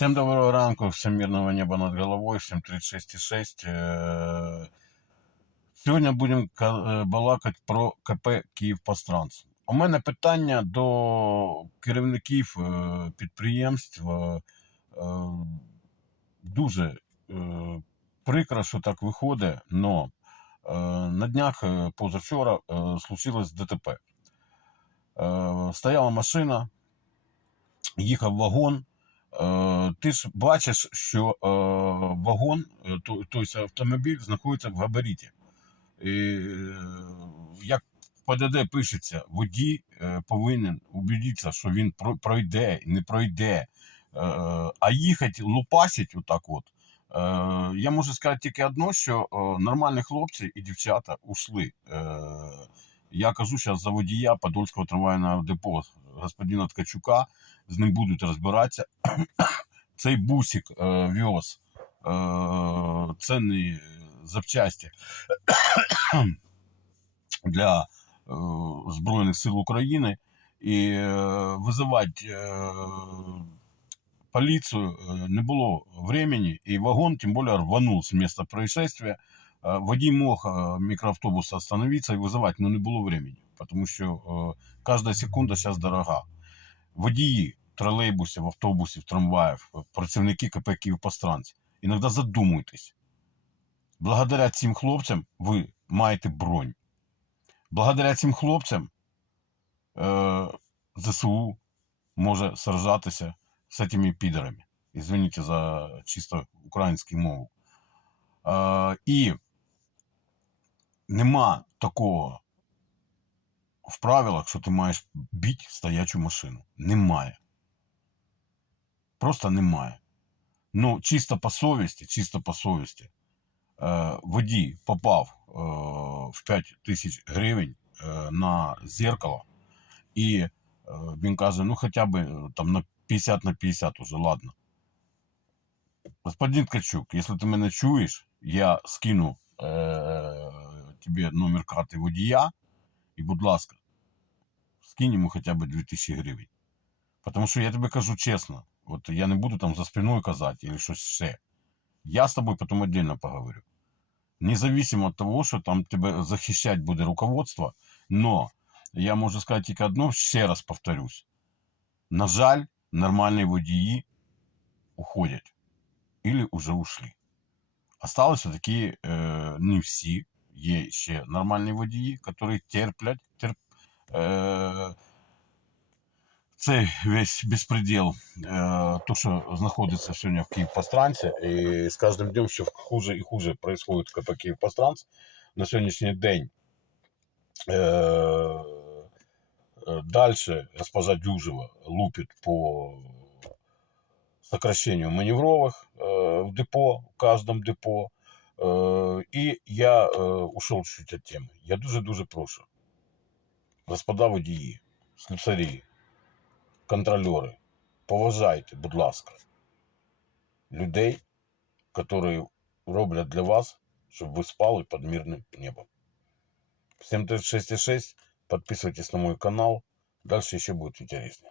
Всем доброго ранку, всем мирного неба над головой, всем 36,6. Е, Сьогодні будемо балакати про КП Київпостранс. У мене питання до керівників е, підприємств. Е, е, Дуже прикро, що так виходить, але на днях позавчора случилось ДТП. Стояла машина, їхав вагон. Е, Ти ж бачиш, що е, вагон, е, то- тобто автомобіль знаходиться в габаріті. І, як ПДД пишеться, водій повинен убедитися, що він про- пройде, не пройде. А їхати лупасить отак от. Я можу сказати тільки одно, що нормальні хлопці і дівчата ушли. Я кажу зараз за водія Подольського трамвайного депо господина Ткачука, з ним будуть розбиратися. Цей бусик е, вез е, цінні запчасті для е, Збройних сил України і е, визивати е, поліцію е, не було времени, і вагон тим більше рванув з місця происшествия. Е, Водій мог е, мікроавтобуса остановитися і визивати, але не було времени, тому що е, кожна секунда зараз дорога. Водії тролейбусів, автобусів, трамваїв, працівники КП Київпостранці, іноді задумуйтесь. Благодаря цим хлопцям ви маєте бронь. Благодаря цим хлопцям е, ЗСУ може сражатися з цими підерами. Извините за чисто українську мову. Е, і нема такого в правилах, що ти маєш бити стоячу машину. Немає. Просто немає. Ну, чисто по совісті, чисто по совісті. Е, водій попав е, в 5 тисяч гривень е, на зеркало, і е, він каже: ну хоча б е, там на 50 на 50 уже, ладно. Господин Ткачук, якщо ти мене чуєш, я скину е, тобі номер карти водія, і, будь ласка, скинь йому хоча б 2000 гривень. Тому що я тобі кажу чесно, от я не буду там за спиною казати, або щось ще. Я з тобою потім віддільно поговорю. Независимо від того, що там тебе захищати буде руководство, но я можу сказати тільки одно, ще раз повторюсь. На жаль, нормальні водії уходять. Или уже ушли. Осталось все-таки э, не всі. Є ще нормальні водії, які терплять, терп, е, цей весь безпреділ, е, то, що знаходиться сьогодні в Київпостранці, і з кожним днем все хуже і хуже происходит КП Київпостранц. На сьогоднішній день е, е, дальше госпожа Дюжева лупит по сокращению маневровых э, в депо, в каждом депо. Э, і я э, ушел чуть від теми. Я дуже-дуже прошу. Господа водії, слюсарі, контрольори, поважайте, будь ласка, людей, які роблять для вас, щоб ви спали під мирним небом. Всем 36,6, подписывайтесь на мой канал. Дальше еще будет интереснее.